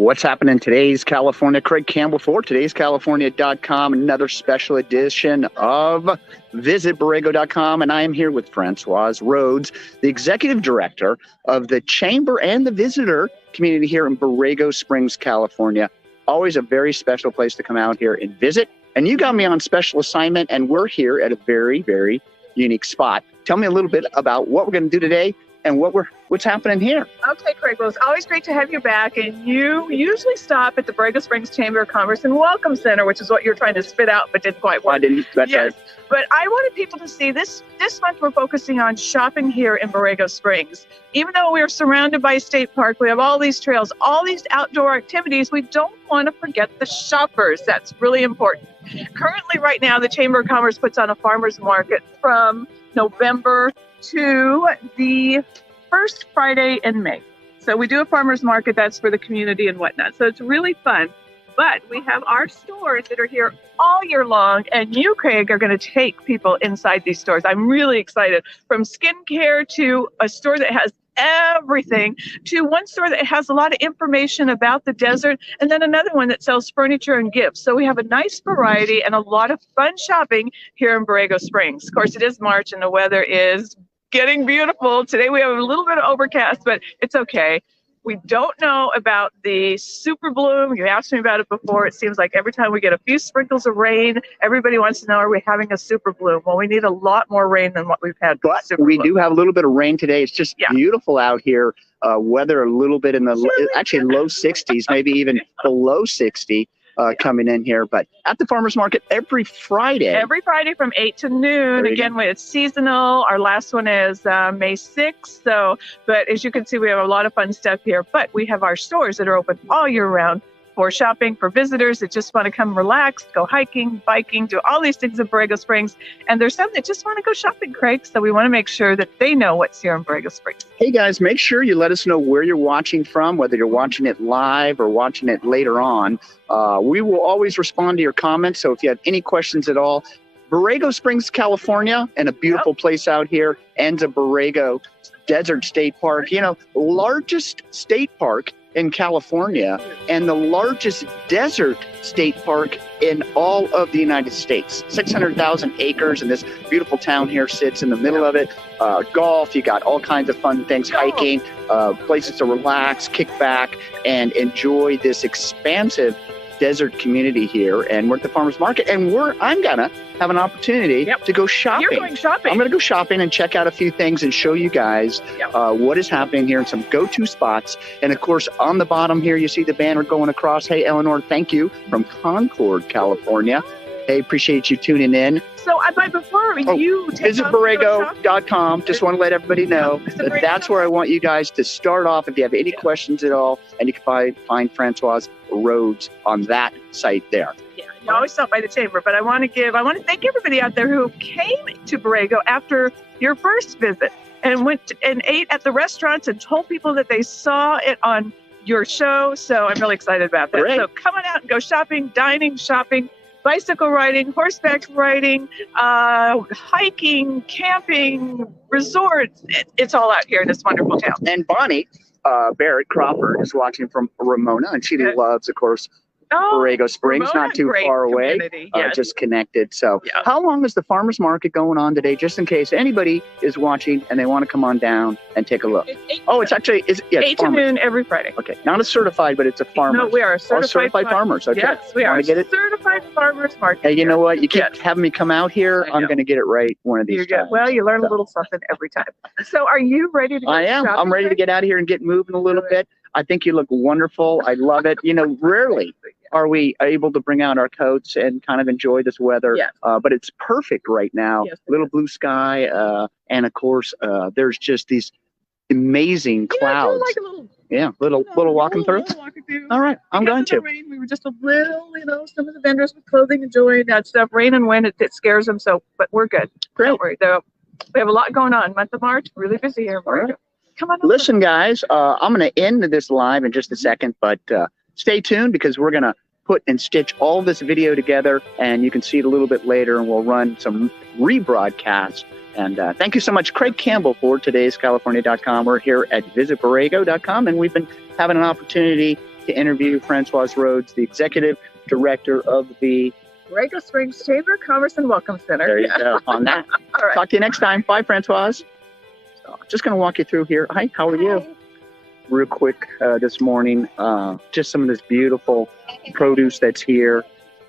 What's happening in today's California? Craige Campbell for todayscalifornia.com, another special edition of visitborrego.com. And I am here with Françoise Rhodes, the executive director of the Chamber and the Visitor community here in Borrego Springs, California. Always a very special place to come out here and visit. And you got me on special assignment, and we're here at a very, very unique spot. Tell me a little bit about what we're going to do today and what's happening here. Okay, Craig. Well, it's always great to have you back. And you usually stop at the Borrego Springs Chamber of Commerce and Welcome Center, which is what you're trying to spit out, but didn't quite work. I didn't. That's yes. right. But I wanted people to see this month. We're focusing on shopping here in Borrego Springs. Even though we're surrounded by a state park, we have all these trails, all these outdoor activities. We don't want to forget the shoppers. That's really important. Currently, right now, the Chamber of Commerce puts on a farmers market from November to the first Friday in May. So we do a farmers market that's for the community and whatnot. So it's really fun. But we have our stores that are here all year long, and you, Craig, are going to take people inside these stores. I'm really excited. From skincare to a store that has everything, to one store that has a lot of information about the desert, and then another one that sells furniture and gifts. So we have a nice variety and a lot of fun shopping here in Borrego Springs. Of course, it is March and the weather is getting beautiful. Today we have a little bit of overcast, but it's okay. We don't know about the super bloom. You asked me about it before. It seems like every time we get a few sprinkles of rain, everybody wants to know, are we having a super bloom? Well, we need a lot more rain than what we've had. But we do have a little bit of rain today. It's just beautiful out here. Weather a little bit in the actually low 60s, maybe even below 60 coming in here. But at the farmers market every Friday. Every Friday from 8 to noon. Again, it's seasonal. Our last one is May 6th. So, but as you can see, we have a lot of fun stuff here. But we have our stores that are open all year round for shopping, for visitors that just want to come relax, go hiking, biking, do all these things in Borrego Springs. And there's some that just want to go shopping, Craig. So we want to make sure that they know what's here in Borrego Springs. Hey, guys, make sure you let us know where you're watching from, whether you're watching it live or watching it later on. We will always respond to your comments. So if you have any questions at all, Borrego Springs, California, and a beautiful place out here, Anza Borrego Desert State Park, largest state park in California and the largest desert state park in all of the United States. 600,000 acres, and this beautiful town here sits in the middle of it. Golf, you got all kinds of fun things, hiking, places to relax, kick back, and enjoy this expansive desert community here. And we're at the farmers market, and I'm gonna have an opportunity to go shopping. You're going shopping. I'm gonna go shopping and check out a few things and show you guys what is happening here and some go-to spots. And of course, on the bottom here, you see the banner going across. Hey, Eleanor, thank you, from Concord, California. Hey, appreciate you tuning in. So, but before you visit Borrego.com, just want to let everybody know that's where I want you guys to start off if you have any questions at all, and you can find Françoise Rhodes on that site there. Yeah, you always stop by the chamber, but I want to thank everybody out there who came to Borrego after your first visit and went and ate at the restaurants and told people that they saw it on your show. So I'm really excited about that. Great. So come on out and go shopping, dining, shopping, bicycle riding, horseback riding, hiking, camping, resorts. It's all out here in this wonderful town. And Bonnie Barrett Crawford is watching from Ramona, and she loves, of course, Borrego Springs, Ramona, not too far away, just connected. So how long is the farmers market going on today, just in case anybody is watching and they want to come on down and take a look? It's actually 8 to noon every Friday. Okay, not a certified, but it's a farmer. No, we are certified farmers. Okay. Yes, we are. Get it? Certified farmers market. Hey, you know what? You keep having me come out here. I'm going to get it right one of these times. Well, you learn a little something every time. So are you ready to go I am. shopping? I'm ready to get out of here and get moving a little bit. I think you look wonderful. I love it. Rarely are we able to bring out our coats and kind of enjoy this weather. But it's perfect right now. Little blue sky. And of course, there's just these amazing clouds. Little walking through. All right, I'm going to. Rain, we were just a little, some of the vendors with clothing enjoying that stuff. Rain and wind, it scares them. So, but we're good. Great. Don't worry. We have a lot going on. Month of March, really busy here. Right. Come on over. Listen, guys, I'm going to end this live in just a second, but stay tuned because we're going to put and stitch all this video together, and you can see it a little bit later, and we'll run some rebroadcasts. And thank you so much, Craige Campbell, for todayscalifornia.com. We're here at visitborrego.com, and we've been having an opportunity to interview Françoise Rhodes, the Executive Director of the Borrego Springs Chamber of Commerce and Welcome Center. There you go on that. All right. Talk to you next time. Bye, Françoise. So, just going to walk you through here. Hi, how are you? Real quick this morning, just some of this beautiful produce that's here.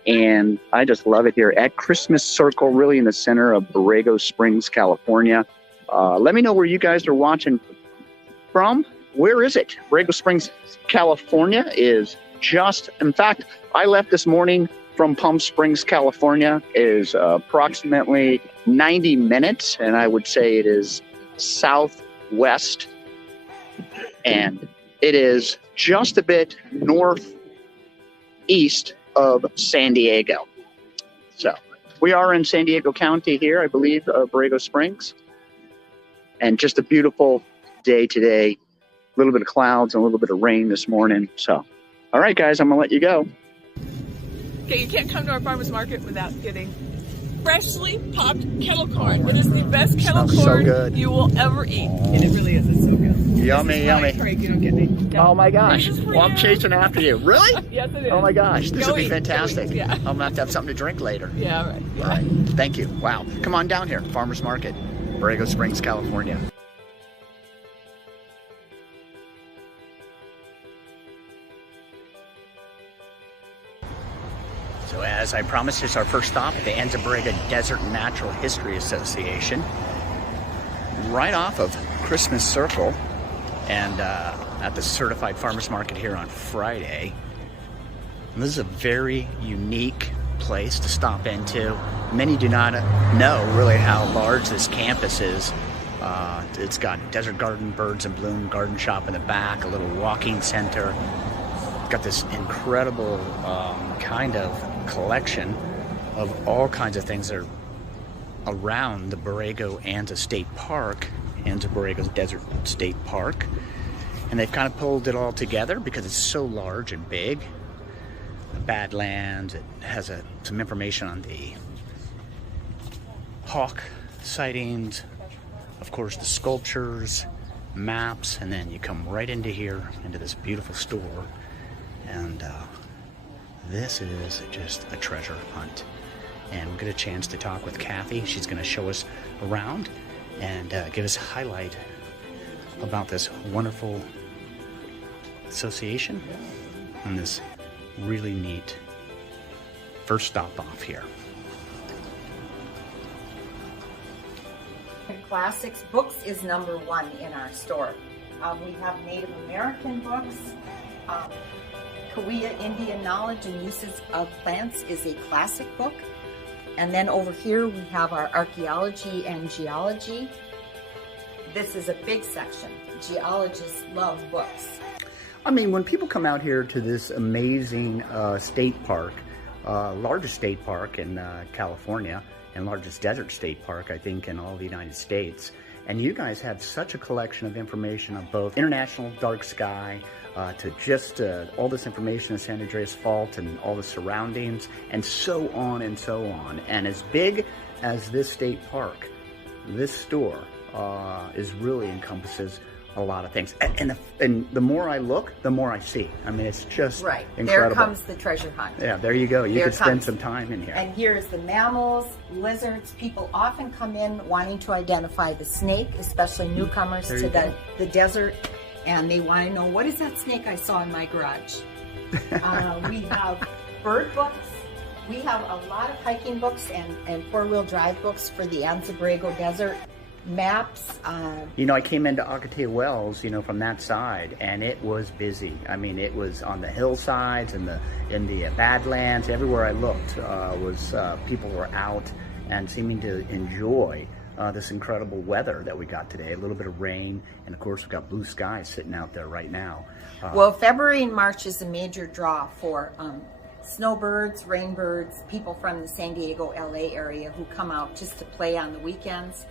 And I just love it here at Christmas Circle, really in the center of Borrego Springs, California. Let me know where you guys are watching from. Where is it? Borrego Springs, California is just, in fact, I left this morning from Palm Springs, California. It is approximately 90 minutes, and I would say it is southwest, and it is just a bit northeast of San Diego. So we are in San Diego County here, I believe, Borrego Springs, and just a beautiful day today. A little bit of clouds and a little bit of rain this morning. So, all right, guys, I'm gonna let you go. Okay, you can't come to our farmers market without getting freshly popped kettle corn. It is the best kettle corn you will ever eat. And it really is. It's so good. Yummy, yummy. Craig, you don't get me. Oh my gosh. Well, I'm chasing after you. Really? Yes, it is. Oh my gosh. This will be eat. fantastic. Yeah. I'm gonna have to have something to drink later. Yeah, all right. All right. Thank you. Wow. Come on down here. Farmers Market, Borrego Springs, California. So as I promised, here's our first stop at the Anza Borrego Desert Natural History Association, right off of Christmas Circle, and at the Certified Farmers Market here on Friday. And this is a very unique place to stop into. Many do not know really how large this campus is. It's got Desert Garden, Birds in Bloom, garden shop in the back, a little walking center. It's got this incredible kind of collection of all kinds of things that are around the Borrego Anza State Park, Anza Borrego's Desert State Park. And they've kind of pulled it all together because it's so large and big. The Badlands, it has some information on the hawk sightings, of course the sculptures, maps, and then you come right into here, into this beautiful store, and this is just a treasure hunt. And we'll get a chance to talk with Kathy. She's going to show us around and give us a highlight about this wonderful association and this really neat first stop off here. Classics books is #1 in our store. We have Native American books. Korea Indian Knowledge and Uses of Plants is a classic book. And then over here we have our Archaeology and Geology. This is a big section. Geologists love books. I mean, when people come out here to this amazing state park, largest state park in California, and largest desert state park, I think, in all the United States, and you guys have such a collection of information on both international dark sky, to just all this information of San Andreas Fault and all the surroundings, and so on and so on. And as big as this state park, this store really encompasses a lot of things. And the more I look, the more I see. I mean, it's just right. Incredible. There comes the treasure hunt. Yeah, there you go. You could spend some time in here. And here's the mammals, lizards. People often come in wanting to identify the snake, especially newcomers to the desert. And they want to know, what is that snake I saw in my garage? We have bird books. We have a lot of hiking books and four-wheel drive books for the Anza Borrego Desert. Maps. You know, I came into Acatee Wells, from that side, and it was busy. I mean, it was on the hillsides and in the Badlands. Everywhere I looked people were out and seeming to enjoy this incredible weather that we got today. A little bit of rain, and of course we've got blue skies sitting out there right now. Well, February and March is a major draw for snowbirds, rainbirds, people from the San Diego, LA area who come out just to play on the weekends.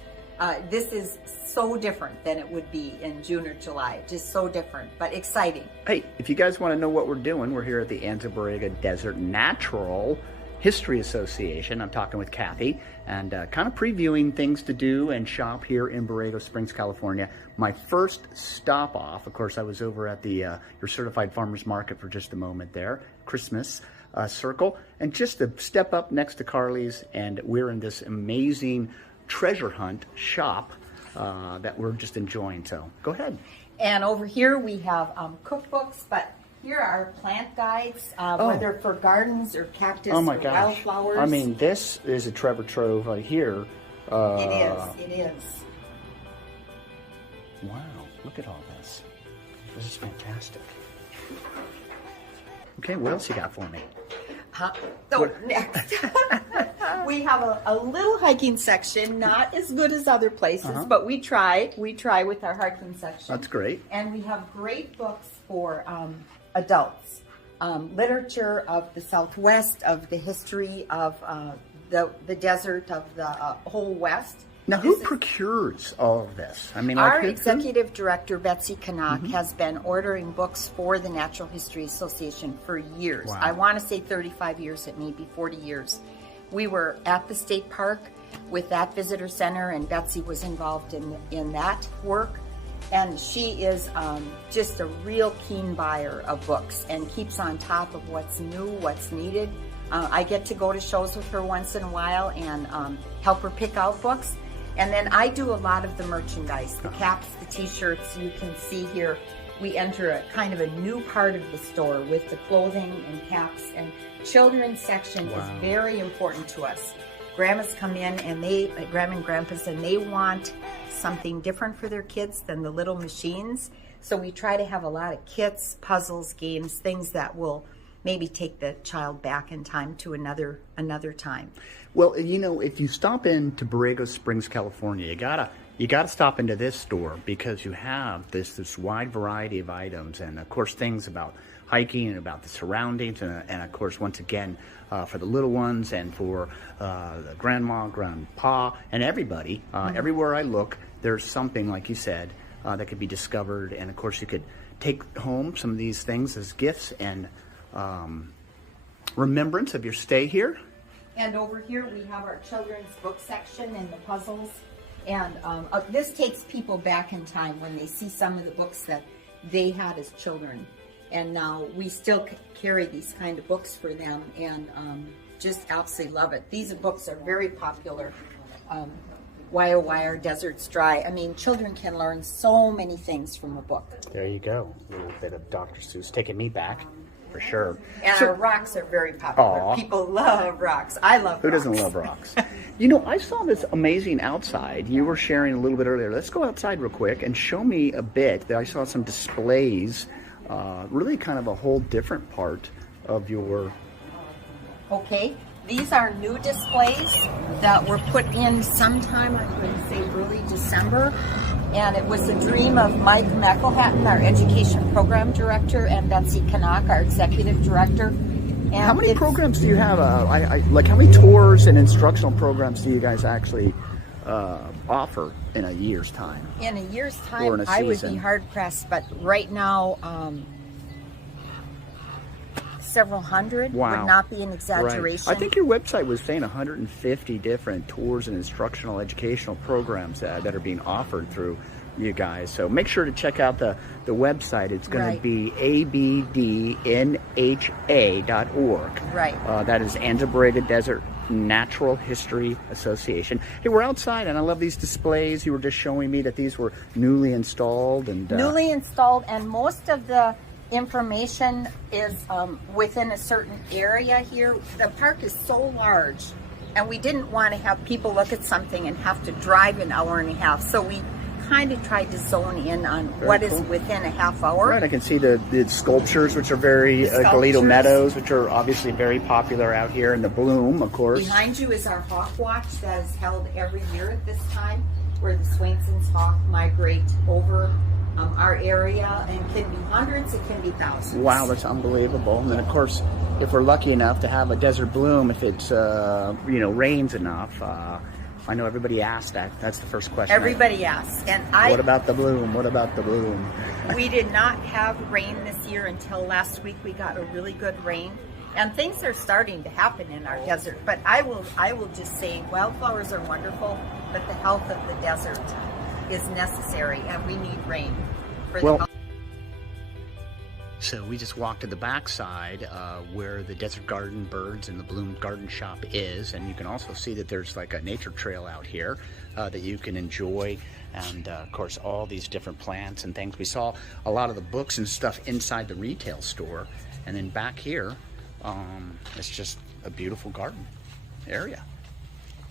This is so different than it would be in June or July. Just so different, but exciting. Hey, if you guys want to know what we're doing, we're here at the Anza Borrego Desert Natural History Association. I'm talking with Kathy and kind of previewing things to do and shop here in Borrego Springs, California. My first stop off, of course, I was over at the your Certified Farmers Market for just a moment there, Christmas Circle, and just a step up next to Carly's, and we're in this amazing treasure hunt shop that we're just enjoying. So go ahead. And over here we have cookbooks, but here are plant guides, whether for gardens or cactus or wildflowers. I mean, this is a treasure trove right here. It is. Wow, look at all this. This is fantastic. Okay, what else you got for me? Next. We have a little hiking section, not as good as other places, but we try with our hiking section. That's great. And we have great books for adults. Literature of the Southwest, of the history of the desert, of the whole West. Now, who procures all of this? I mean, our executive director, Betsy Canuck, has been ordering books for the Natural History Association for years. Wow. I want to say 35 years, it may be 40 years. We were at the state park with that visitor center, and Betsy was involved in that work. And she is just a real keen buyer of books and keeps on top of what's new, what's needed. I get to go to shows with her once in a while and help her pick out books. And then I do a lot of the merchandise, the caps, the t-shirts. You can see here, we enter a kind of a new part of the store with the clothing and caps, and children's section is very important to us. Grandmas come in and grandma and grandpas, and they want something different for their kids than the little machines. So we try to have a lot of kits, puzzles, games, things that will maybe take the child back in time to another time. Well, you know, if you stop into Borrego Springs, California, you gotta stop into this store, because you have this wide variety of items, and of course things about hiking and about the surroundings, and of course, once again, for the little ones and for the grandma, grandpa, and everybody. Everywhere I look, there's something, like you said, that could be discovered, and of course you could take home some of these things as gifts and remembrance of your stay here. And over here we have our children's book section and the puzzles. And this takes people back in time when they see some of the books that they had as children. And now we still carry these kind of books for them, and just absolutely love it. These books are very popular. Why Oh Why Are Deserts Dry? I mean, children can learn so many things from a book. There you go. A little bit of Dr. Seuss taking me back, for sure. And our rocks are very popular. People love rocks. I love rocks. Who doesn't love rocks? You know, I saw this amazing outside. You were sharing a little bit earlier. Let's go outside real quick and show me a bit. I saw some displays, really kind of a whole different part of your... Okay. These are new displays that were put in sometime, I'm going to say early December. And it was a dream of Mike McElhatton, our education program director, and Betsy Canuck, our executive director. And how many programs do you have? Like how many tours and instructional programs do you guys actually offer in a year's time? In a year's time, I would be hard pressed, but right now, several hundred would not be an exaggeration. Right. I think your website was saying 150 different tours and instructional educational programs that are being offered through you guys. So make sure to check out the website. It's going to be abdnha.org. Right. That is Anza Borrego Desert Natural History Association. Hey, we're outside, and I love these displays. You were just showing me that these were newly installed. Newly installed, and most of the information is within a certain area here. The park is so large, and we didn't want to have people look at something and have to drive an hour and a half, so we kind of tried to zone in on what is within a half hour. Right, I can see the sculptures, which are very Galito Meadows, which are obviously very popular out here, and the bloom, of course. Behind you is our hawk watch that is held every year at this time, where the Swainson's hawk migrate over our area, and can be hundreds, it can be thousands. Wow, that's unbelievable. And then, of course, if we're lucky enough to have a desert bloom, if it's rains enough, I know everybody asks that. That's the first question. Everybody asks. And what about the bloom? What about the bloom? We did not have rain this year until last week. We got a really good rain. And things are starting to happen in our desert. But I will just say wildflowers are wonderful, but the health of the desert is necessary, and we need rain for the health. So we just walked to the backside where the Desert Garden Birds and the Bloom Garden Shop is, and you can also see that there's like a nature trail out here that you can enjoy, and of course all these different plants and things. We saw a lot of the books and stuff inside the retail store, and then back here it's just a beautiful garden area.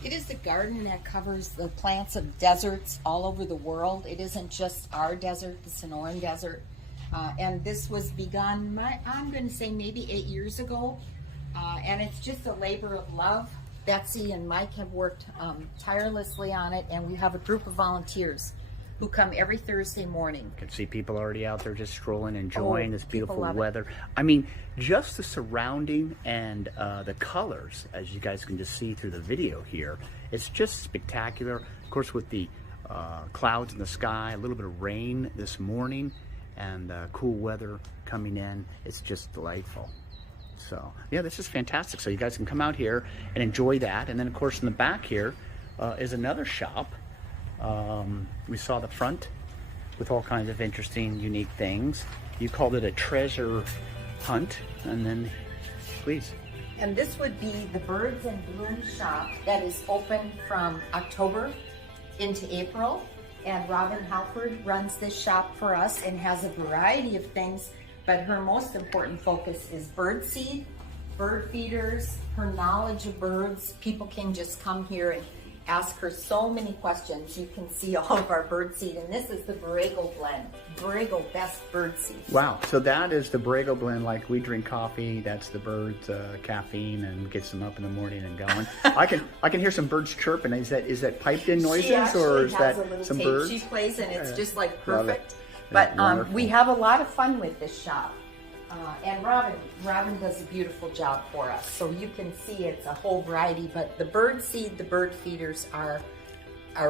It is the garden that covers the plants of deserts all over the world. It isn't just our desert, the Sonoran Desert. And this was begun, I'm going to say maybe 8 years ago. And it's just a labor of love. Betsy and Mike have worked tirelessly on it, and we have a group of volunteers who come every Thursday morning. You can see people already out there just strolling, enjoying this beautiful weather. I mean, just the surrounding and the colors, as you guys can just see through the video here, it's just spectacular. Of course, with the clouds in the sky, a little bit of rain this morning, and cool weather coming in, it's just delightful. So yeah, this is fantastic. So you guys can come out here and enjoy that. And then of course in the back here is another shop. We saw the front with all kinds of interesting, unique things. You called it a treasure hunt, and then please. And this would be the Birds and Bloom shop that is open from October into April. And Robin Halford runs this shop for us and has a variety of things, but her most important focus is bird seed, bird feeders, her knowledge of birds. People can just come here and ask her so many questions. You can see all of our bird seed, and this is the Borrego blend. Borrego best bird seed. Wow, so that is the Borrego blend. Like we drink coffee, that's the birds caffeine, and gets them up in the morning and going. I can hear some birds chirping. Is that piped in noises, or is that some tape birds? She plays, and it's just like perfect. But we have a lot of fun with this shop. And Robin does a beautiful job for us. So you can see it's a whole variety, but the bird seed, the bird feeders are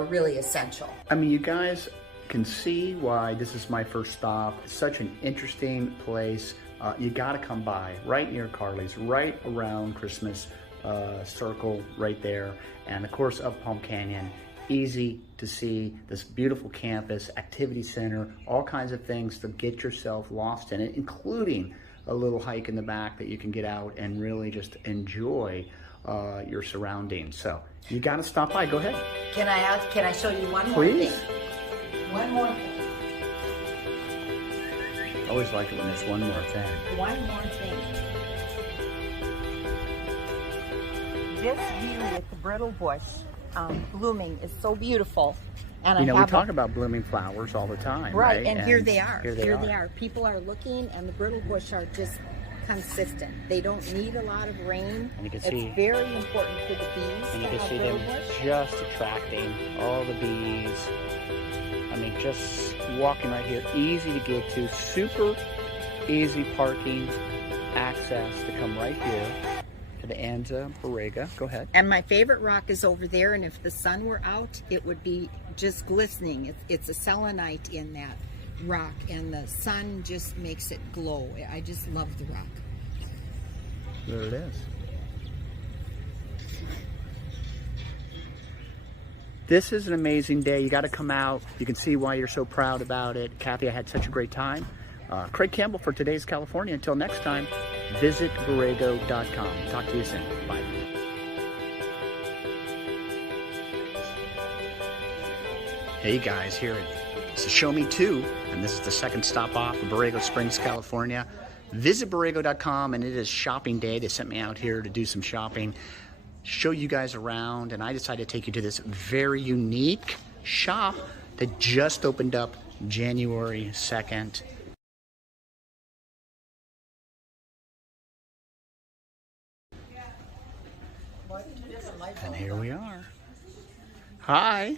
really essential. I mean, you guys can see why this is my first stop. It's such an interesting place. You got to come by, right near Carly's, right around Christmas Circle, right there. And of course, up Palm Canyon. Easy to see this beautiful campus, activity center, all kinds of things to get yourself lost in it, including a little hike in the back that you can get out and really just enjoy your surroundings. So you got to stop by. Go ahead. Can I show you one more thing? One more thing. I always like it when there's one more thing. One more thing. This view with the brittle bush blooming is so beautiful. And we talk about blooming flowers all the time, right? And here they are. Here they are. People are looking, and the brittle bush are just consistent. They don't need a lot of rain. And you can it's see, very important for the bees. And you can see them just attracting all the bees. I mean, just walking right here, easy to get to, super easy parking access to come right here to the Anza, Borrego. Go ahead. And my favorite rock is over there, and if the sun were out, it would be just glistening. It's a selenite in that rock, and the sun just makes it glow. I just love the rock. There it is. This is an amazing day. You got to come out. You can see why you're so proud about it. Kathy, I had such a great time. Craige Campbell for Today's California. Until next time, visit Borrego.com. Talk to you soon. Bye. Hey guys, here it's the Show Me 2, and this is the second stop off of Borrego Springs, California. Visit Borrego.com, and it is shopping day. They sent me out here to do some shopping, show you guys around, and I decided to take you to this very unique shop that just opened up January 2nd. And here we are. Hi.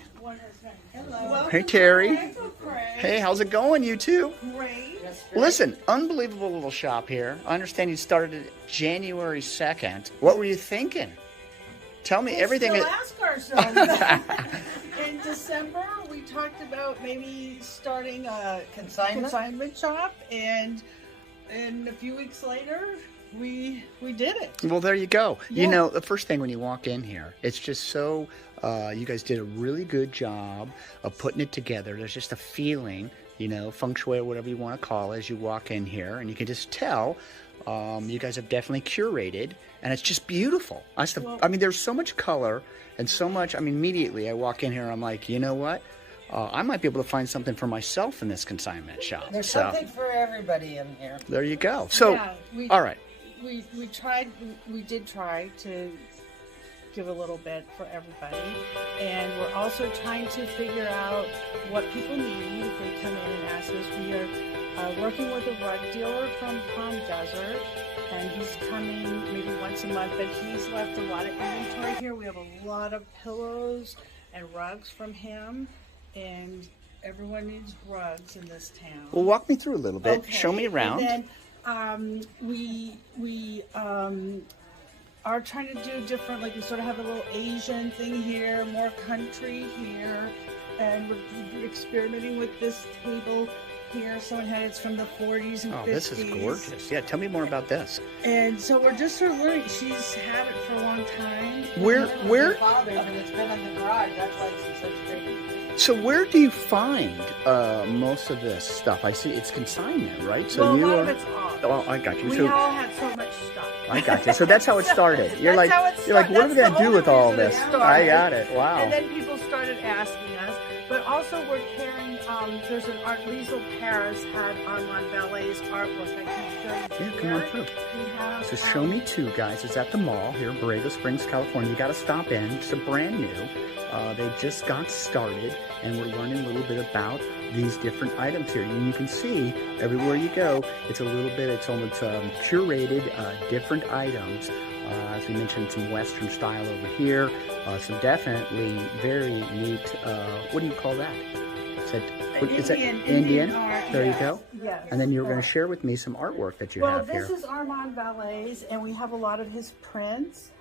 Hello. Hey, Terry. Craig. Hey, how's it going, you two? Great. Listen, unbelievable little shop here. I understand you started it January 2nd. What were you thinking? Tell me everything. We'll ask ourselves. In December, we talked about maybe starting a consignment shop, and a few weeks later, we did it. Well, there you go. Yeah. You know, the first thing when you walk in here, it's just so, you guys did a really good job of putting it together. There's just a feeling, you know, feng shui or whatever you want to call it as you walk in here. And you can just tell you guys have definitely curated. And it's just beautiful. I mean, there's so much color and so much. I mean, immediately I walk in here, I'm like, you know what? I might be able to find something for myself in this consignment shop. There's something for everybody in here. There you go. So, all right. We did try to give a little bit for everybody, and we're also trying to figure out what people need if they come in and ask us. We are working with a rug dealer from Palm Desert, and he's coming maybe once a month, but he's left a lot of inventory here. We have a lot of pillows and rugs from him, and everyone needs rugs in this town. Well, walk me through a little bit. Okay. Show me around. And then we are trying to do different, like we sort of have a little Asian thing here, more country here, and we're experimenting with this table here. Someone had it's from the 40s and 50s. Oh, this is gorgeous. Yeah, tell me more about this. And so we're just sort of learning. She's had it for a long time. Where? Father's, and it's been in the garage. That's why it's in such great condition. So where do you find most of this stuff? I see it's consignment, right? So Well, a you lot are. of it's off. Oh, I got you. We So all had so much stuff. I got you. So that's how it started. You're That's like, how it you're like, what are we started. gonna do with That's the all only this? reason it started. I got it. Wow. And then people started asking us. But also we're carrying, there's an art, Liesl Paris had Armand Ballet's artwork. I can show you Yeah, come on through. We have, So Show Me Too, guys, is at the mall here in Borrego Springs, California. You got to stop in. It's a brand new. They just got started, and we're learning a little bit about these different items here. And you can see everywhere you go, it's a little bit, it's almost curated different items. As we mentioned, some Western style over here. Some definitely very neat, what do you call that? Is that Indian? art, There yes, you go. Yes. And then you're going to share with me some artwork that you Well, have here. this is Armand Ballet's, and we have a lot of his prints.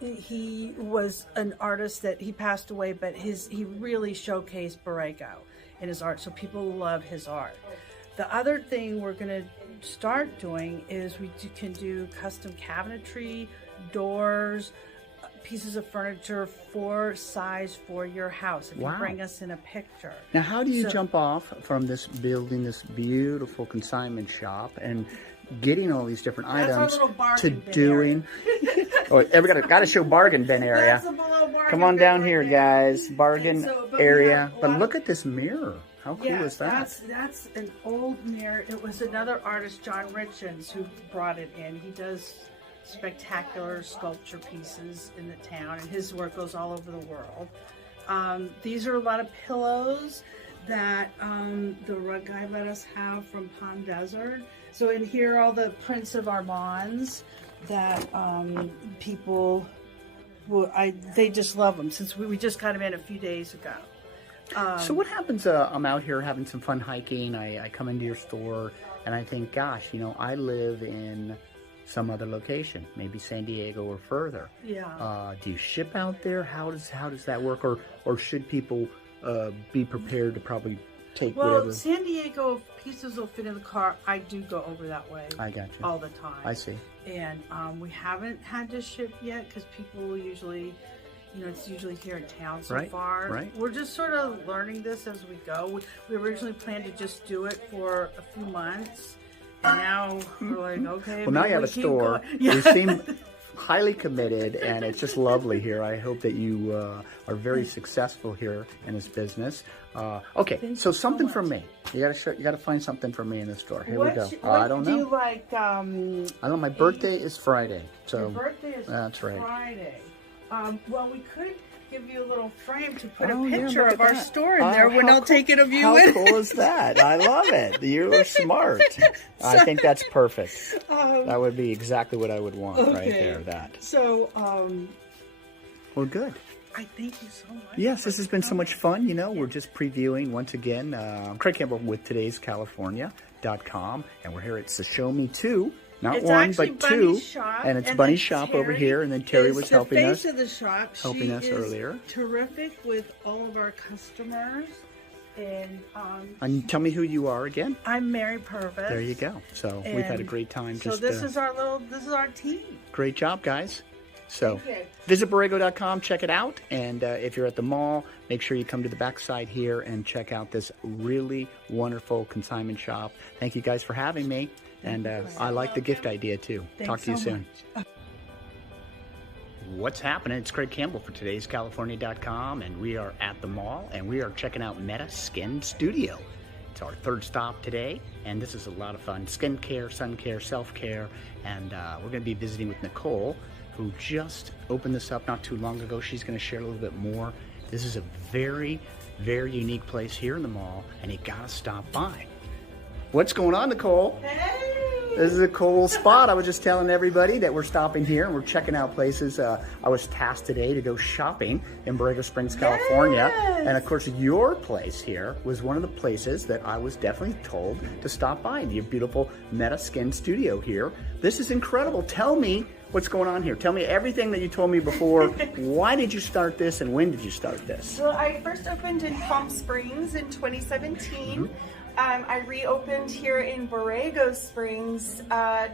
He was an artist that he passed away, but he really showcased Borrego in his art, so people love his art. The other thing we're going to start doing is can do custom cabinetry, doors, pieces of furniture for size for your house if you bring us in a picture. Now, how do you jump off from this building, this beautiful consignment shop, and getting all these different items to doing? Got to show bargain bin area. Come on down here, guys. Bargain area. But look at this mirror. How cool is that? That's an old mirror. It was another artist, John Richens, who brought it in. He does spectacular sculpture pieces in the town, and his work goes all over the world. These are a lot of pillows that the rug guy let us have from Palm Desert. So in here are all the prints of Armands that people they just love them, since we just got them in a few days ago. So what happens, I'm out here having some fun hiking, I come into your store, and I think, gosh, you know, I live in some other location, maybe San Diego or further. Yeah. Do you ship out there? How does that work? Or should people be prepared to probably take whatever? San Diego, pieces will fit in the car. I do go over that way. I got you. All the time. I see. And we haven't had to ship yet because people usually, it's usually here in town so far. Right. We're just sort of learning this as we go. We originally planned to just do it for a few months. And now we're like, okay. Well, now you have a store. You seem highly committed, and it's just lovely here. I hope that you are very successful here in this business. Okay, so something for me. You gotta find something for me in the store. Here we go. I don't know. Do you like? I know my birthday is Friday, so your birthday is that's right. Friday. Well, we could give you a little frame to put a yeah, picture look of at our that. store in there when I'll take it of you. How cool is that? I love it. You are smart. I think that's perfect. That would be exactly what I would want right there. That. So, Well, good. I thank you so much. Yes, this has been so much fun. We're just previewing once again. Craige Campbell with today'scalifornia.com, and we're here at Show Me Too. Not it's one, but two. Shop, and it's Bunny's shop over here, and then Terry was helping us. Of the shop. Helping us earlier. Terrific with all of our customers. And tell me who you are again. I'm Mary Purvis. There you go. So we've had a great time. So this is our team. Great job, guys. So visit Borrego.com, check it out. And if you're at the mall, make sure you come to the backside here and check out this really wonderful consignment shop. Thank you guys for having me. And I like the gift idea too. Talk to you soon. What's happening? It's Craige Campbell for today's California.com, and we are at the mall and we are checking out Meta Skin Studio. It's our third stop today, and this is a lot of fun. Skincare, sun care, self-care, and we're going to be visiting with Nicole, who just opened this up not too long ago. She's going to share a little bit more. This is a very, very unique place here in the mall, and you got to stop by. What's going on, Nicole? Hey! This is a cool spot. I was just telling everybody that we're stopping here and we're checking out places. I was tasked today to go shopping in Borrego Springs, California. Yes. And of course, your place here was one of the places that I was definitely told to stop by. Your beautiful Meta Skin Studio here. This is incredible. Tell me what's going on here. Tell me everything that you told me before. Why did you start this and when did you start this? Well, I first opened in Palm Springs in 2017. I reopened here in Borrego Springs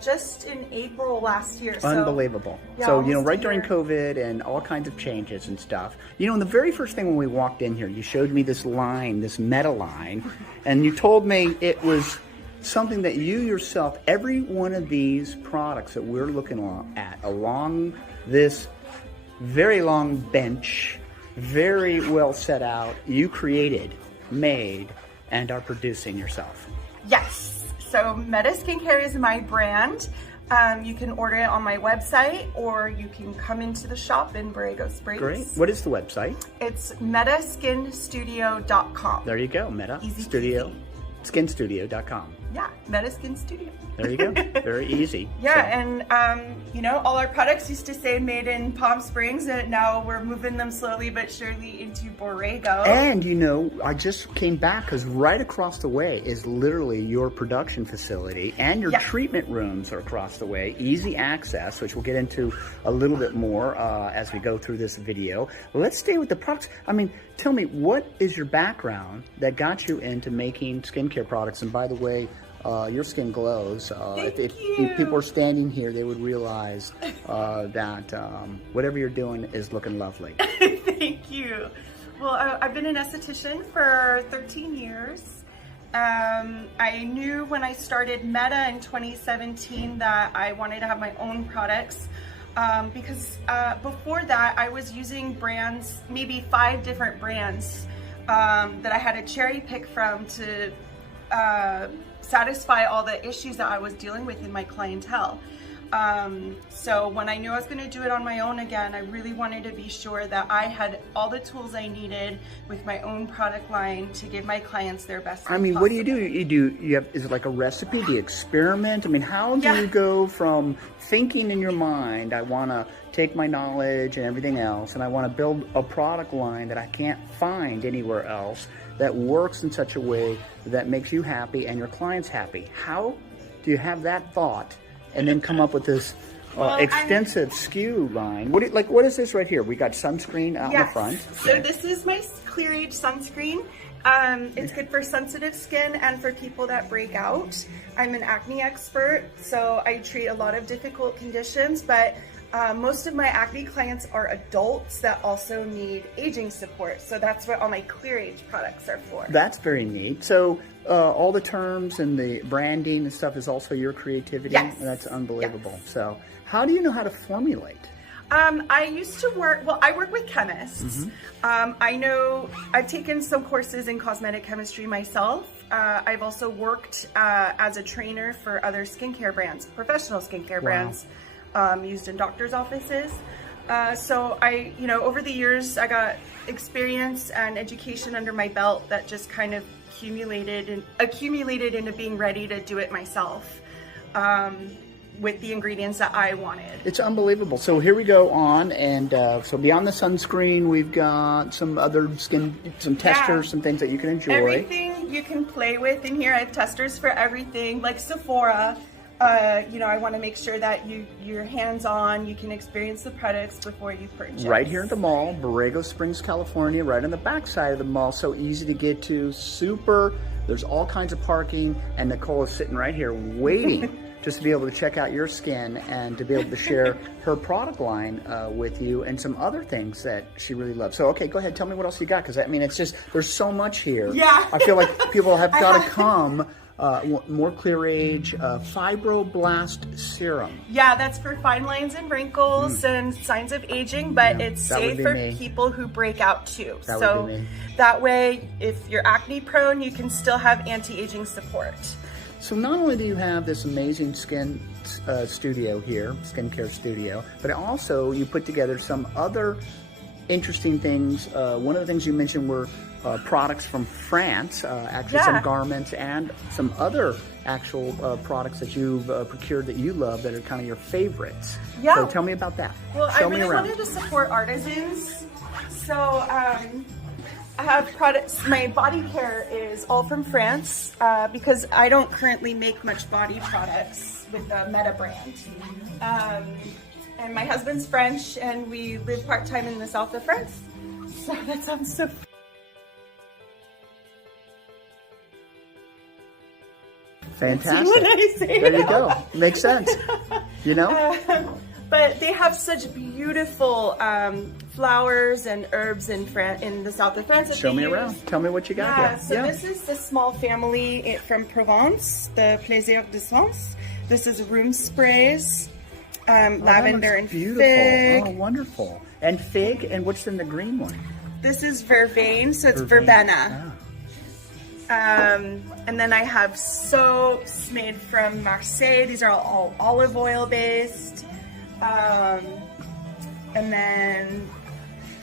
just in April last year. Unbelievable. Yeah, So, you know, almost right a during year. COVID and all kinds of changes and stuff. You know, and the very first thing when we walked in here, you showed me this line, this Meta line, and you told me it was something that you yourself, every one of these products that we're looking at along this very long bench, very well set out, you created, made, and are producing yourself. Yes. So Meta Skincare is my brand. You can order it on my website or you can come into the shop in Borrego Springs. Great. What is the website? It's metaskinstudio.com. There you go, Meta Easy Studio, peasy. skinstudio.com. Yeah, Meta Skin Studio. There you go. Very easy. Yeah, and you know, all our products used to say made in Palm Springs, and now we're moving them slowly but surely into Borrego. And you know, I just came back because right across the way is literally your production facility, and your treatment rooms are across the way. Easy access, which we'll get into a little bit more as we go through this video. Let's stay with the products. I mean, tell me, what is your background that got you into making skincare products? And by the way, your skin glows. If people are standing here, they would realize that whatever you're doing is looking lovely. Thank you. Well, I've been an esthetician for 13 years. I knew when I started Meta in 2017 that I wanted to have my own products because before that I was using brands, maybe 5 different brands that I had to cherry pick from to satisfy all the issues that I was dealing with in my clientele. So when I knew I was going to do it on my own again, I really wanted to be sure that I had all the tools I needed with my own product line to give my clients their best. I mean, possible. what do? You have, is it like a recipe? Do you experiment? I mean, how do you go from thinking in your mind, I want to take my knowledge and everything else, and I want to build a product line that I can't find anywhere else that works in such a way that makes you happy and your clients happy? How do you have that thought and then come up with this extensive SKU line? What is this right here? We got sunscreen out in the front. So this is my Clear Age sunscreen. It's good for sensitive skin and for people that break out. I'm an acne expert, so I treat a lot of difficult conditions, but most of my acne clients are adults that also need aging support. So that's what all my Clear Age products are for. That's very neat. So all the terms and the branding and stuff is also your creativity? Yes. That's unbelievable. Yes. So how do you know how to formulate? I used to work, I work with chemists. I've taken some courses in cosmetic chemistry myself. I've also worked as a trainer for other skincare brands, professional skincare brands. Used in doctor's offices. So over the years, I got experience and education under my belt that just kind of accumulated into being ready to do it myself with the ingredients that I wanted. It's unbelievable. So here we go on, and so beyond the sunscreen, we've got some other some testers, some things that you can enjoy. Everything you can play with in here. I have testers for everything, like Sephora. I want to make sure that you're hands-on, you can experience the products before you purchase. Right here at the mall, Borrego Springs, California, right on the back side of the mall, so easy to get to, super. There's all kinds of parking, and Nicole is sitting right here waiting just to be able to check out your skin and to be able to share her product line with you and some other things that she really loves. So, okay, go ahead. Tell me what else you got, because I mean, it's just, there's so much here. Yeah. I feel like people have got to come. More Craige Fibroblast Serum. Yeah, that's for fine lines and wrinkles and signs of aging, but it's safe for people who break out too. That way, if you're acne prone, you can still have anti-aging support. So not only do you have this amazing skin studio here, skincare studio, but also you put together some other interesting things. One of the things you mentioned were products from France, actually some garments and some other actual products that you've procured that you love that are kind of your favorites. Yeah. So tell me about that. Well, Show I really wanted to support artisans. So I have products, my body care is all from France because I don't currently make much body products with the Meta brand. And my husband's French and we live part-time in the south of France. So that sounds so fantastic. There you go. Makes sense. You know? But they have such beautiful flowers and herbs in the south of France. Show me around. Tell me what you got here. So this is the small family from Provence, the Plaisir de Sens. This is room sprays, lavender and fig. Oh, wonderful. And fig, and what's in the green one? This is vervain, so it's verbena. And then I have soaps made from Marseille. These are all olive oil based. And then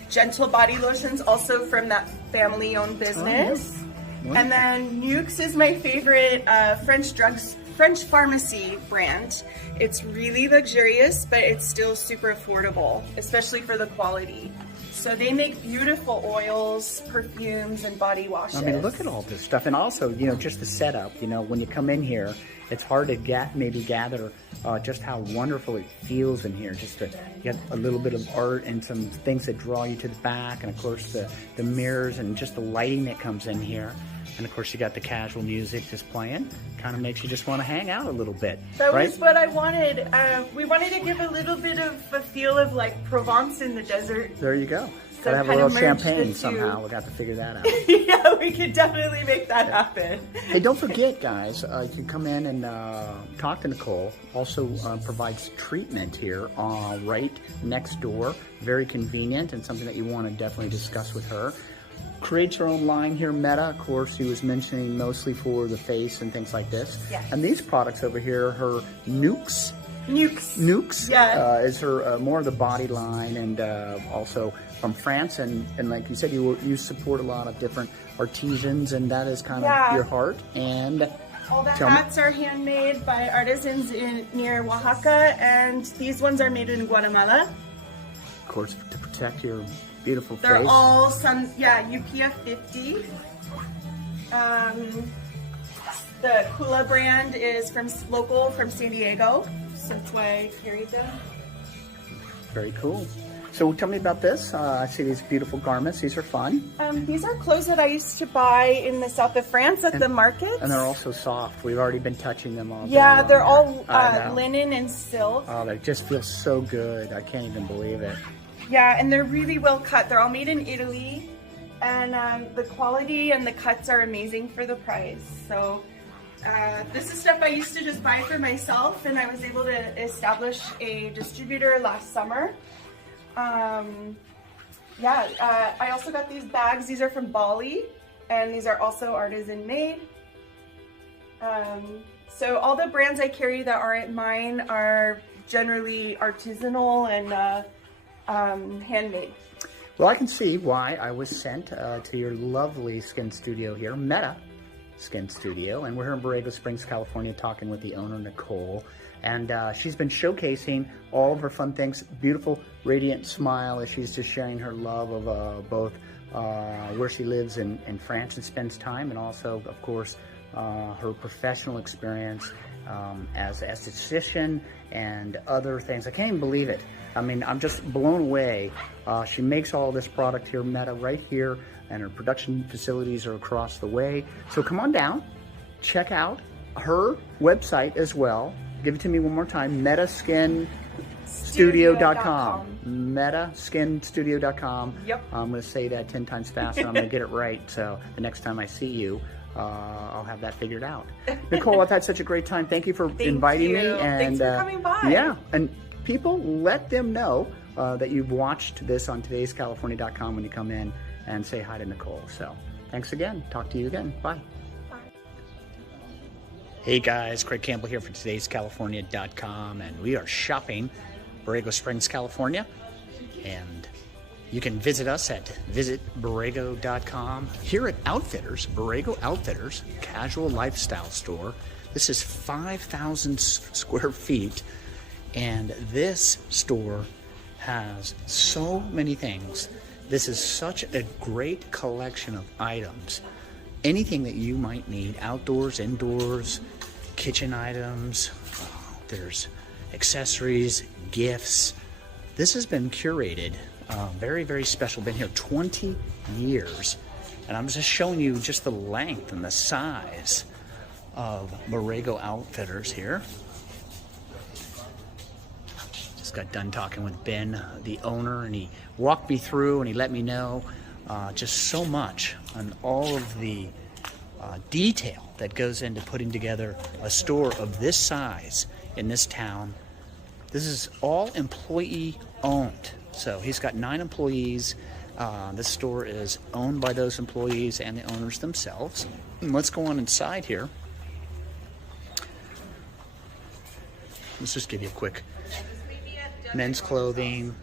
gentle body lotions, also from that family-owned business. And then Nuxe is my favorite French pharmacy brand. It's really luxurious, but it's still super affordable, especially for the quality. So they make beautiful oils, perfumes, and body washes. I mean, look at all this stuff. And also, just the setup, when you come in here, it's hard to gather just how wonderful it feels in here. Just to get a little bit of art and some things that draw you to the back. And of course, the mirrors and just the lighting that comes in here. And of course, you got the casual music just playing. Kind of makes you just want to hang out a little bit. That was what I wanted. We wanted to give a little bit of a feel of like Provence in the desert. There you go. So gotta have a little champagne somehow. We'll have to figure that out. Yeah, we could definitely make that happen. Hey, don't forget, guys, you can come in and talk to Nicole. Also provides treatment here right next door. Very convenient and something that you want to definitely discuss with her. Creates her own line here, Meta, of course, she was mentioning mostly for the face and things like this. Yes. And these products over here, her Nuxe. Yeah. Is her more of the body line, and also from France. And like you said, you support a lot of different artisans, and that is kind of your heart. And all the hats are handmade by artisans near Oaxaca, and these ones are made in Guatemala. Of course, to protect your beautiful face. They're all UPF 50. The Kula brand is local from San Diego, so that's why I carried them. Very cool. So tell me about this. I see these beautiful garments. These are fun. These are clothes that I used to buy in the south of France at the market. And they're also soft. We've already been touching them all day. Yeah, they're all linen and silk. Oh, they just feel so good. I can't even believe it. Yeah, and they're really well cut. They're all made in Italy, and the quality and the cuts are amazing for the price. So this is stuff I used to just buy for myself, and I was able to establish a distributor last summer. I also got these bags. These are from Bali, and these are also artisan made. So all the brands I carry that aren't mine are generally artisanal and handmade. Well, I can see why I was sent to your lovely skin studio here, Meta Skin Studio, and we're here in Borrego Springs, California, talking with the owner, Nicole, and she's been showcasing all of her fun things, beautiful, radiant smile as she's just sharing her love of both where she lives in France and spends time, and also, of course, her professional experience as an esthetician and other things. I can't even believe it. I mean, I'm just blown away. She makes all this product here, Meta, right here, and her production facilities are across the way. So come on down, check out her website as well. Give it to me one more time, metaskinstudio.com. Metaskinstudio.com. Yep. I'm going to say that 10 times fast, and I'm going to get it right. So the next time I see you, I'll have that figured out. Nicole, I've had such a great time. Thank you for inviting me. And thanks for coming by. Yeah, and people, let them know that you've watched this on todayscalifornia.com when you come in and say hi to Nicole. So thanks again. Talk to you again. Bye. Hey guys, Craige Campbell here for todayscalifornia.com, and we are shopping Borrego Springs, California, and you can visit us at visitborrego.com. Here at Outfitters, Borrego Outfitters, casual lifestyle store. This is 5,000 square feet, and this store has so many things. This is such a great collection of items. Anything that you might need, outdoors, indoors, kitchen items, there's accessories, gifts. This has been curated, very, very special. Been here 20 years. And I'm just showing you just the length and the size of Borrego Outfitters here. Just got done talking with Ben, the owner, and he walked me through and he let me know just so much on all of the detail that goes into putting together a store of this size in this town. This is all employee owned. So he's got 9 employees. This store is owned by those employees and the owners themselves. And let's go on inside here. Let's just give you a quick men's clothing,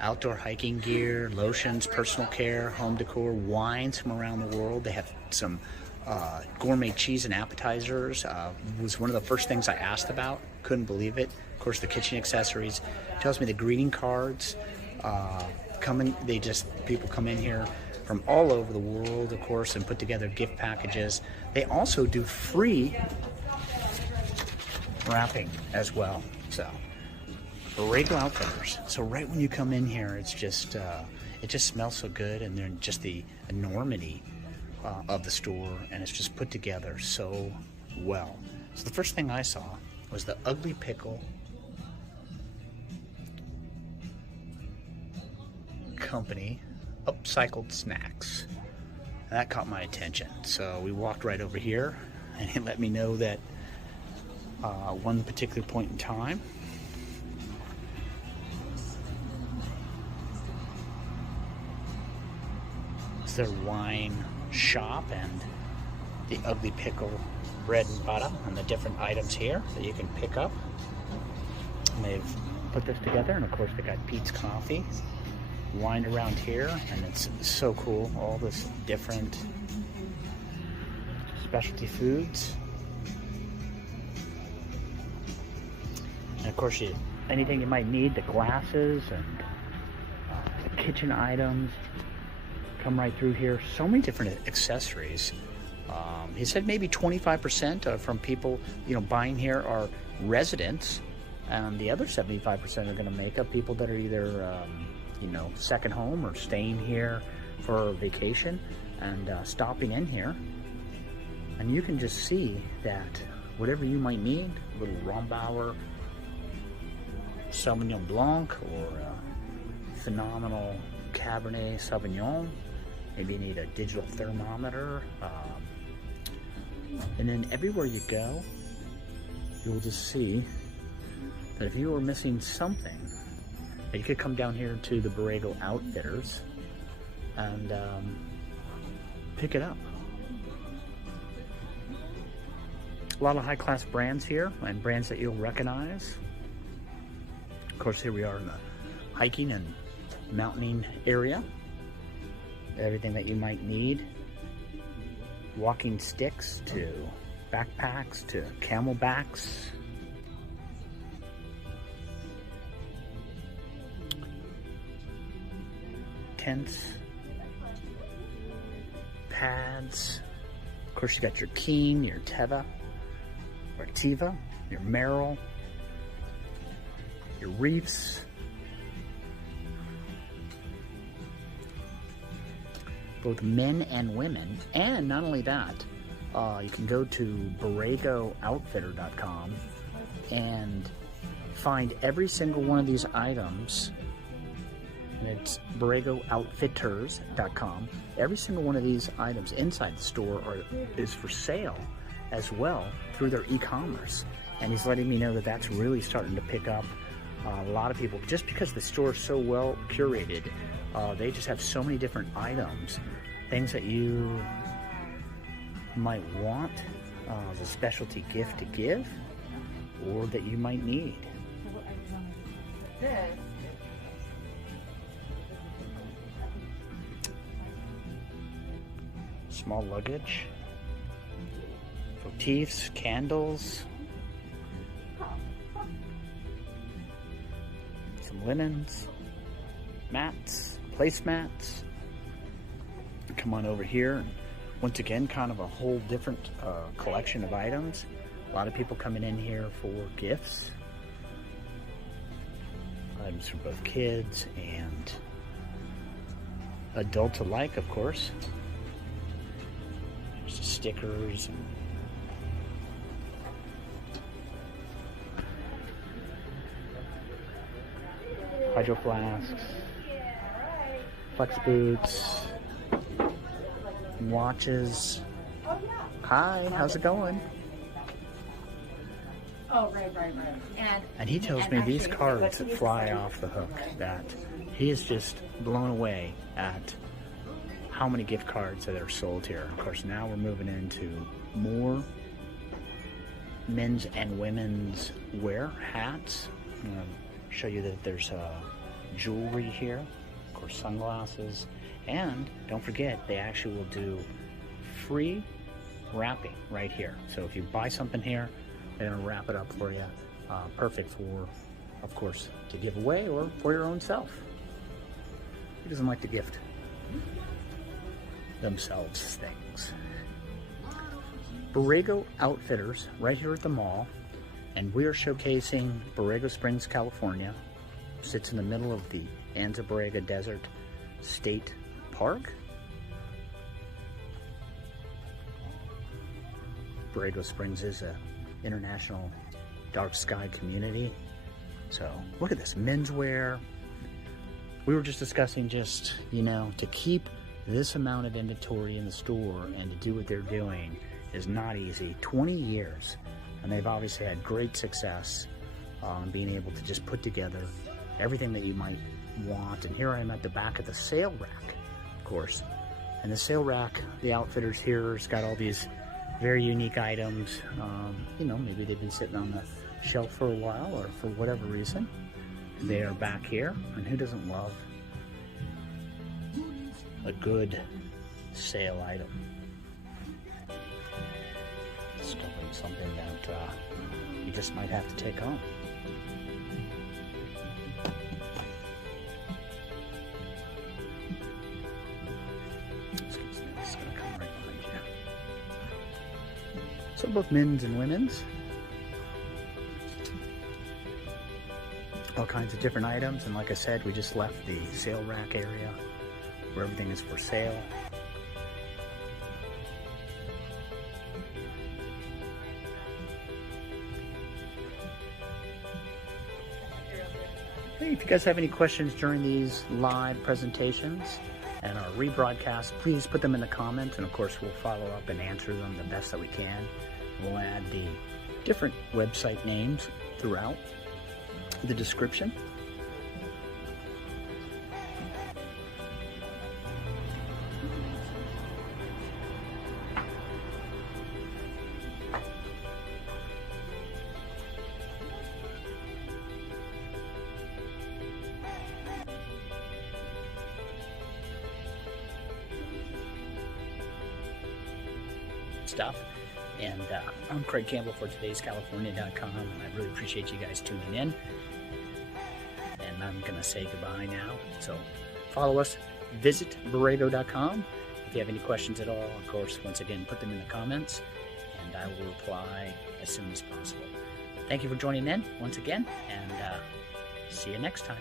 outdoor hiking gear, lotions, personal care, home decor, wines from around the world. They have some gourmet cheese and appetizers. Was one of the first things I asked about. Couldn't believe it. Of course, the kitchen accessories. Tells me the greeting cards. People come in here from all over the world, of course, and put together gift packages. They also do free wrapping as well. So Borrego Outfitters. So right when you come in here, it's just it just smells so good, and then just the enormity of the store, and it's just put together so well. So the first thing I saw was the Ugly Pickle Company upcycled snacks. That caught my attention. So we walked right over here, and he let me know that one particular point in time, it's their wine shop, and the Ugly Pickle bread and butter and the different items here that you can pick up. And they've put this together, and of course they got Pete's Coffee, wine around here, and it's so cool. All this different specialty foods. And of course, anything you might need, the glasses and the kitchen items come right through here. So many different accessories. He said maybe 25% from people, buying here are residents, and the other 75% are going to make up people that are either, second home or staying here for vacation and stopping in here. And you can just see that whatever you might need, a little Rombauer Sauvignon Blanc or phenomenal Cabernet Sauvignon. Maybe you need a digital thermometer. And then everywhere you go, you'll just see that if you were missing something, you could come down here to the Borrego Outfitters and pick it up. A lot of high-class brands here, and brands that you'll recognize. Of course, here we are in the hiking and mountaineering area. Everything that you might need. Walking sticks to backpacks to camelbacks. Tents. Pads. Of course, you got your Keen, your Teva, or Tiva, your Merrill, your Reefs, both men and women. And not only that, you can go to BorregoOutfitter.com and find every single one of these items. And it's BorregoOutfitters.com. Every single one of these items inside the store is for sale as well through their e-commerce. And he's letting me know that that's really starting to pick up. A lot of people, just because the store is so well curated, they just have so many different items, things that you might want as a specialty gift to give, or that you might need. Small luggage, motifs, candles, some linens, mats, placemats. Come on over here, and once again, kind of a whole different collection of items. A lot of people coming in here for gifts, items for both kids and adults alike, of course. There's stickers and hydro flasks, flex boots, watches. Hi, how's it going? Oh, right. And he tells me these cards that fly off the hook, that he is just blown away at how many gift cards that are sold here. Of course, now we're moving into more men's and women's wear, hats. I'm going to show you that there's jewelry here, of course, sunglasses, and don't forget, they actually will do free wrapping right here. So if you buy something here, they're going to wrap it up for you. Perfect for, of course, to give away or for your own self. Who doesn't like to gift themselves things? Borrego Outfitters right here at the mall, and we are showcasing Borrego Springs, California. Sits in the middle of the Anza Borrego Desert State Park. Borrego Springs is a international dark sky community. So look at this menswear. We were just discussing to keep this amount of inventory in the store and to do what they're doing is not easy. 20 years, and they've obviously had great success being able to just put together everything that you might want. And here I am at the back of the sale rack, of course. And the sale rack, the Outfitters here has got all these very unique items. Maybe they've been sitting on the shelf for a while, or for whatever reason. They are back here, and who doesn't love a good sale item? Discovering something that you just might have to take home. Excuse me, this is going to come right behind you. So both men's and women's. All kinds of different items, and like I said, we just left the sale rack area where everything is for sale. Hey, if you guys have any questions during these live presentations and our rebroadcast, please put them in the comments, and of course we'll follow up and answer them the best that we can. We'll add the different website names throughout the description. Stuff. And I'm Craige Campbell for todayscalifornia.com, and I really appreciate you guys tuning in. And I'm going to say goodbye now. So follow us, visit Borrego.com, If you have any questions at all, of course, once again, put them in the comments, and I will reply as soon as possible. Thank you for joining in once again, and see you next time.